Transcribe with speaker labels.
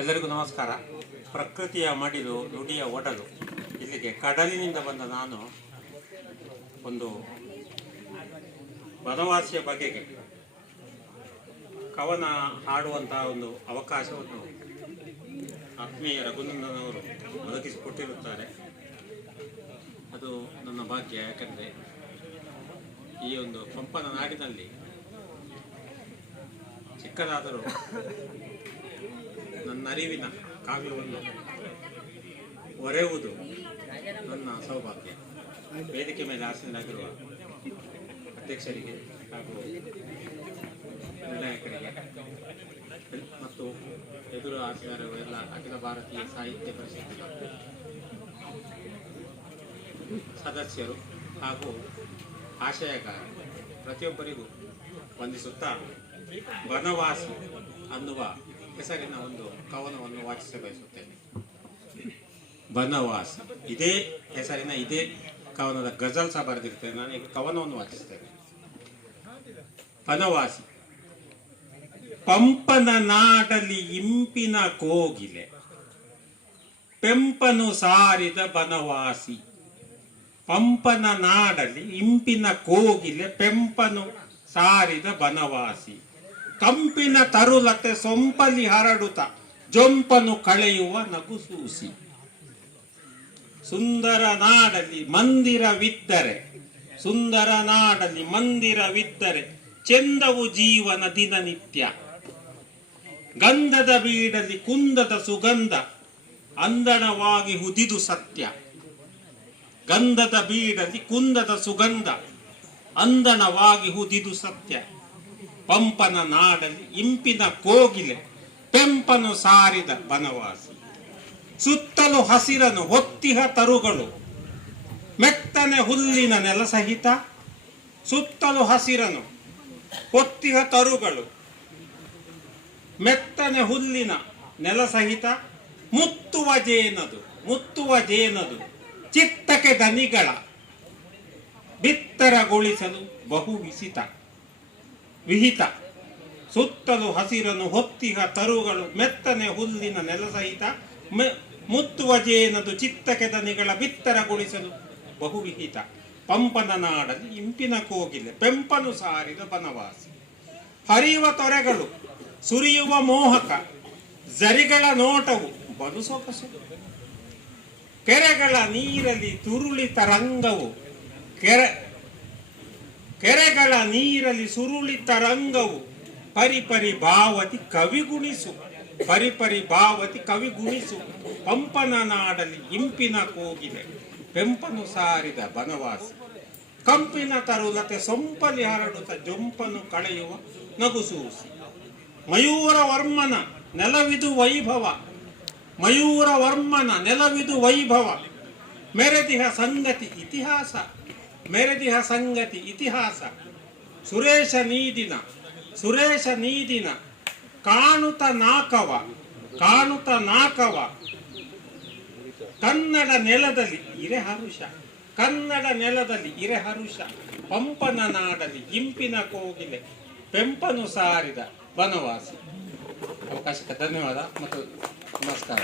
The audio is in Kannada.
Speaker 1: ಎಲ್ಲರಿಗೂ ನಮಸ್ಕಾರ. ಪ್ರಕೃತಿಯ ಮಡಿಲು ನುಡಿಯ ಒಡಲು. ಇಲ್ಲಿಗೆ ಕಡಲಿನಿಂದ ಬಂದ ನಾನು ಒಂದು ವನವಾಸಿಯ ಬಗೆಗೆ ಕವನ ಹಾಡುವಂತಹ ಒಂದು ಅವಕಾಶವನ್ನು ಆತ್ಮೀಯ ರಘುನಂದನವರು ಒದಗಿಸಿಕೊಟ್ಟಿರುತ್ತಾರೆ. ಅದು ನನ್ನ ಭಾಗ್ಯ. ಯಾಕಂದರೆ ಈ ಒಂದು ಪಂಪನ ನಾಡಿನಲ್ಲಿ ಚಿಕ್ಕದಾದರೂ ನನ್ನ ಅರಿವಿನ ಕಾವ್ಯವನ್ನು ಒರೆಯುವುದು ನನ್ನ ಸೌಭಾಗ್ಯ. ವೇದಿಕೆ ಮೇಲೆ ಆಸೀನರಾಗಿರುವ ಅಧ್ಯಕ್ಷರಿಗೆ ಹಾಗೂ ನಿರ್ಣಾಯಕರಿಗೆ ಮತ್ತು ಎದುರು ಆಸೀನರಿರುವ ಎಲ್ಲ ಅಖಿಲ ಭಾರತೀಯ ಸಾಹಿತ್ಯ ಪರಿಷತ್ತಿನ ಸದಸ್ಯರು ಹಾಗೂ ಆಶಯಕಾರ ಪ್ರತಿಯೊಬ್ಬರಿಗೂ ವಂದಿಸುತ್ತಾ ವನವಾಸಿ ಅನ್ನುವ ಹೆಸರಿನ ಒಂದು ಕವನವನ್ನು ವಾಚಿಸ ಬಯಸುತ್ತೇನೆ ಬನವಾಸಿ. ಇದೇ ಹೆಸರಿನ ಇದೇ ಕವನದ ಗಜಲ್ ಸಹ ಬರೆದಿರ್ತೇನೆ ನಾನು ಈಗ ಕವನವನ್ನು ವಾಚಿಸ್ತೇನೆ. ಬನವಾಸಿ. ಪಂಪನ ನಾಡಲಿ ಇಂಪಿನ ಕೋಗಿಲೆ. ಪೆಂಪನು ಸಾರಿದ ಬನವಾಸಿ. ಪಂಪನ ನಾಡಲಿ ಇಂಪಿನ ಕೋಗಿಲೆ. ಪೆಂಪನು ಸಾರಿದ ಬನವಾಸಿ. ಕಂಪಿನ ತರುಲತೆ ಸೊಂಪಲಿ ಹರಡುತ್ತ ಜೊಂಪನು ಕಳೆಯುವ ನಗು ಸೂಸಿ. ಸುಂದರ ನಾಡಲಿ ಮಂದಿರವಿದ್ದರೆ, ಸುಂದರ ನಾಡಲಿ ಮಂದಿರವಿದ್ದರೆ ಚೆಂದವು ಜೀವನ ದಿನನಿತ್ಯ. ಗಂಧದ ಬೀಡಲಿ ಕುಂದದ ಸುಗಂಧ, ಅಂದಣವಾಗಿ ಹುದಿದು ಸತ್ಯ. ಗಂಧದ ಬೀಡಲಿ ಕುಂದದ ಸುಗಂಧ, ಅಂದಣವಾಗಿ ಹುದಿದು ಸತ್ಯ. ಪಂಪನ ನಾಡಲಿ ಇಂಪಿನ ಕೋಗಿಲೆ ಪೆಂಪನು ಸಾರಿದ ಬನವಾಸಿ. ಸುತ್ತಲೂ ಹಸಿರನು ಹೊತ್ತಿಹ ತರುಗಳು. ಮೆತ್ತನೆ ಹುಲ್ಲಿನ ನೆಲ ಸಹಿತ ಸುತ್ತಲೂ ಹಸಿರನು ಹೊತ್ತಿಹ ತರುಗಳು. ಮೆತ್ತನೆ ಹುಲ್ಲಿನ ನೆಲ ಸಹಿತ ಮುತ್ತುವ ಜೇನದು ಮುತ್ತುವ ಜೇನದು ಚಿತ್ತಕೆ ದನಿಗಳ ಬಿತ್ತರಗೊಳಿಸಲು ಬಹು ವಿಸಿತ. ವಿಹಿತ. ಸುತ್ತಲೂ ಹಸಿರನು ಹೊತ್ತಿಹ ತರುಗಳು, ಮೆತ್ತನೆ ಹುಲ್ಲಿನ ನೆಲ ಸಹಿತ ಮೆ- ಮುತ್ತುವ ಜೇನದು ಚಿತ್ತ ಕೆದನೆಗಳ ಬಿತ್ತರಗೊಳಿಸಲು ಬಹುವಿಹಿತ. ಪಂಪನ ನಾಡಲ್ಲಿ ಇಂಪಿನ ಕೋಗಿಲೆ, ಪೆಂಪನು ಸಾರಿದ ಬನವಾಸಿ. ಹರಿಯುವ ತೊರೆಗಳು, ಸುರಿಯುವ ಮೋಹಕ, ಜರಿಗಳ ನೋಟವು ಬಲು ಸೊಗಸು. ಕೆರೆಗಳ ನೀರಲ್ಲಿ ತುರುಳಿ ತರಂಗವು ಕೆರೆ ಕೆರೆಗಳ ನೀರಲ್ಲಿ ಸುರುಳಿ ತರಂಗವು ಪರಿಪರಿ ಭಾವತಿ ಕವಿಗುಣಿಸು ಪರಿಪರಿ ಭಾವತಿ ಕವಿಗುಣಿಸು. ಪಂಪನ ನಾಡಲಿ ಇಂಪಿನ ಕೋಗಿದೆ ಪೆಂಪನು ಸಾರಿದ ಬನವಾಸ. ಕಂಪಿನ ತರುಲತೆ ಸೊಂಪಲಿ ಹರಡುತ್ತ ಜೊಂಪನು ಕಳೆಯುವ ನಗುಸೂಸಿ. ಮಯೂರ ವರ್ಮನ ನೆಲವಿದು ವೈಭವ, ಮಯೂರ ವರ್ಮನ ನೆಲವಿದು ವೈಭವ. ಮೆರೆದಿಹ ಸಂಗತಿ ಇತಿಹಾಸ ಮೆರೆದಿಹ ಸಂಗತಿ ಇತಿಹಾಸ. ಸುರೇಶ ನೀದಿನ ಸುರೇಶ ನೀದಿನ. ಕಾಣುತ ನಾಕವ ಕಾಣುತ ನಾಕವ. ಕನ್ನಡ ನೆಲದಲ್ಲಿ ಇರೆ ಹರುಷ ಕನ್ನಡ ನೆಲದಲ್ಲಿ ಇರೆ ಹರುಷ ಪಂಪನ ನಾಡಲಿ ಇಂಪಿನ ಕೋಗಿಲೆ, ಪೆಂಪನು ಸಾರಿದ ವನವಾಸಿ. ಅವಕಾಶಕ್ಕೆ ಧನ್ಯವಾದ ಮತ್ತು ನಮಸ್ಕಾರ.